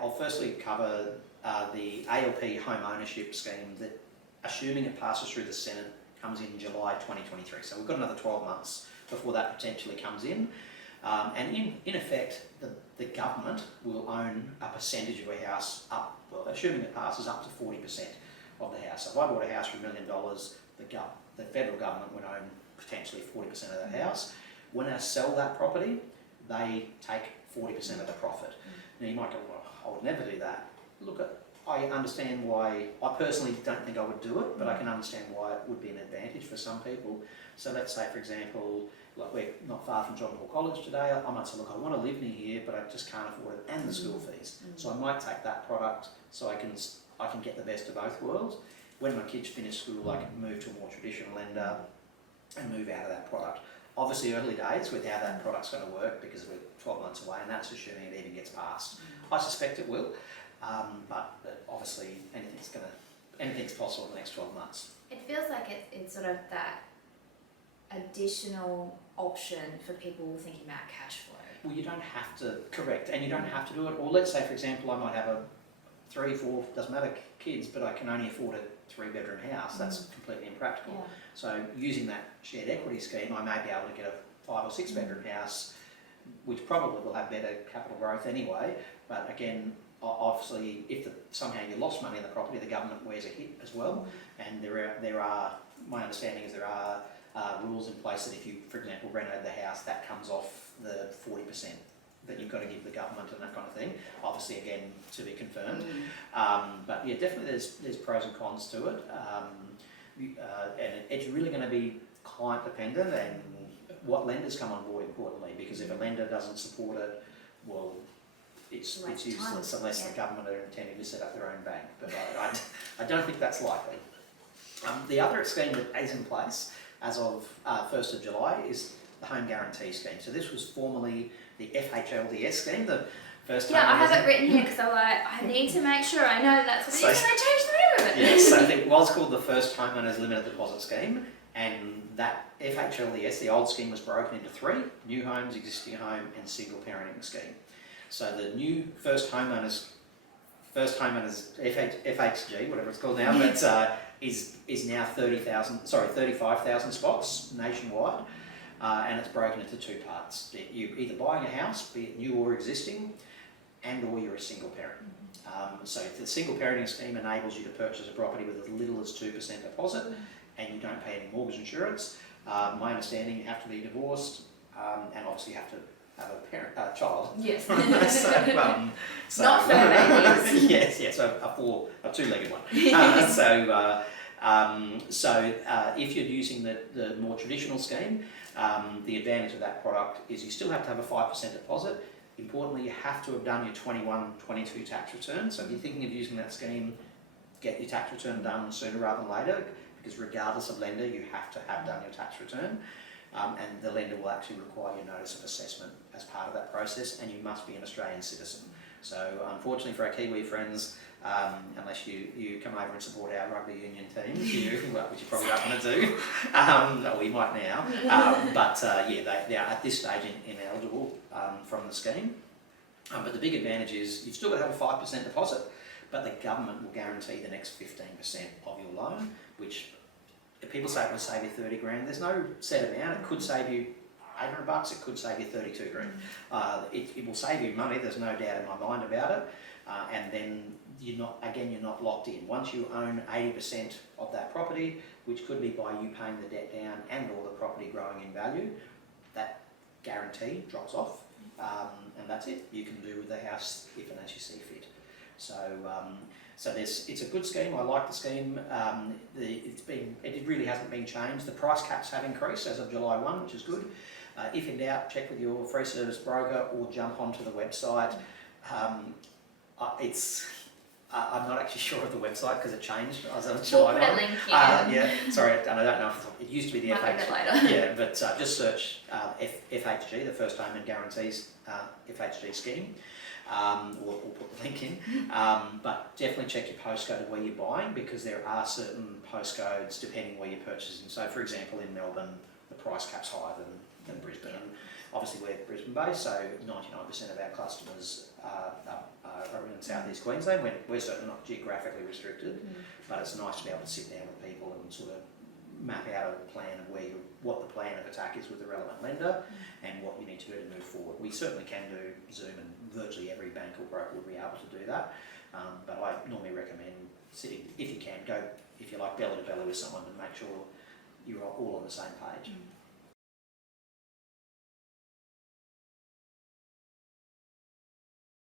I'll firstly cover the ALP home ownership scheme that, assuming it passes through the Senate, comes in July 2023. So we've got another 12 months before that potentially comes in. And in effect, the government will own a percentage of a house up, well, assuming it passes, up to 40% of the house. So if I bought a house for $1 million, the federal government would own potentially 40% of that house. When I sell that property, they take 40% of the profit. Now you might go, well, I would never do that. Look, I understand why. I personally don't think I would do it, but I can understand why it would be an advantage for some people. So let's say, for example, like we're not far from John Hall College today, I might say, look, I want to live near here, but I just can't afford it, and the school fees. So I might take that product so I can get the best of both worlds. When my kids finish school, I can move to a more traditional lender and move out of that product. Obviously, early days with how that product's going to work, because we're 12 months away, and that's assuming it even gets passed. I suspect it will, but obviously anything's possible in the next 12 months. It feels like it's sort of that additional option for people thinking about cash flow. Well, you don't have to, correct, and you don't have to do it. Or let's say, for example, I might have a 3, 4, doesn't matter, kids, but I can only afford a 3-bedroom house. That's completely impractical. Yeah. So using that shared equity scheme, I may be able to get a 5 or 6 bedroom house, which probably will have better capital growth anyway. But again, obviously, if somehow you lost money in the property, the government wears a hit as well. And there are, my understanding is there are rules in place that if you, for example, renovate the house, that comes off the 40% that you've got to give the government and that kind of thing. Obviously, again, to be confirmed. But yeah, definitely there's pros and cons to it. And it's really going to be client dependent and what lenders come on board, importantly, because if a lender doesn't support it, well, it's useless unless the government are intending to set up their own bank. But I don't think that's likely. The other scheme that is in place as of 1st of July is the Home Guarantee Scheme. So this was formerly the FHLDS scheme, the first time. Yeah, I have it written here because I need to make sure I know that's what it is, and I changed the name of it. Yes, so it was called the First Homeowners Limited Deposit Scheme, and that FHLDS, the old scheme, was broken into 3: new homes, existing home, and single parenting scheme. So the new First Homeowners FHG, whatever it's called now, but is now 35,000 spots nationwide, and it's broken into 2 parts. You're either buying a house, be it new or existing, and or you're a single parent. So the single parenting scheme enables you to purchase a property with as little as 2% deposit, and you don't pay any mortgage insurance. My understanding, you have to be divorced, and obviously you have to have a child. Yes. so, not for babies. yes, a 2-legged one. So if you're using the more traditional scheme, the advantage of that product is you still have to have a 5% deposit. Importantly, you have to have done your 21-22 tax return. So if you're thinking of using that scheme, get your tax return done sooner rather than later, because regardless of lender, you have to have done your tax return. And the lender will actually require your notice of assessment as part of that process, and you must be an Australian citizen. So unfortunately for our Kiwi friends, unless you come over and support our rugby union team, which you probably don't want to do, well, you might now, they are at this stage ineligible from the scheme. But the big advantage is you've still got to have a 5% deposit, but the government will guarantee the next 15% of your loan, which if people say it will save you 30 grand, there's no set amount. It could save you $800, it could save you 32 grand. It will save you money, there's no doubt in my mind about it. And then you're not locked in. Once you own 80% of that property, which could be by you paying the debt down and or the property growing in value, that guarantee drops off, and that's it. You can do with the house if and as you see fit. So it's a good scheme. I like the scheme. It really hasn't been changed. The price caps have increased as of July 1, which is good. If in doubt, check with your free service broker or jump onto the website. I'm not actually sure of the website because it changed as of July 1. We'll put a link here. Sorry, I don't know if it used to be the FHG. Later. But just search FHG, the First Home and Guarantees FHG scheme. We'll put the link in, but definitely check your postcode of where you're buying, because there are certain postcodes depending where you're purchasing. So for example, in Melbourne, the price cap's higher than Brisbane, and obviously we're Brisbane based, so 99% of our customers are in South East Queensland. We're certainly not geographically restricted, but it's nice to be able to sit down with people and sort of map out a plan of what the plan of attack is with the relevant lender and what you need to do to move forward. We certainly can do Zoom, and virtually every bank or broker will be able to do that. But I normally recommend sitting, if you can, go, if you like, belly to belly with someone to make sure you're all on the same page.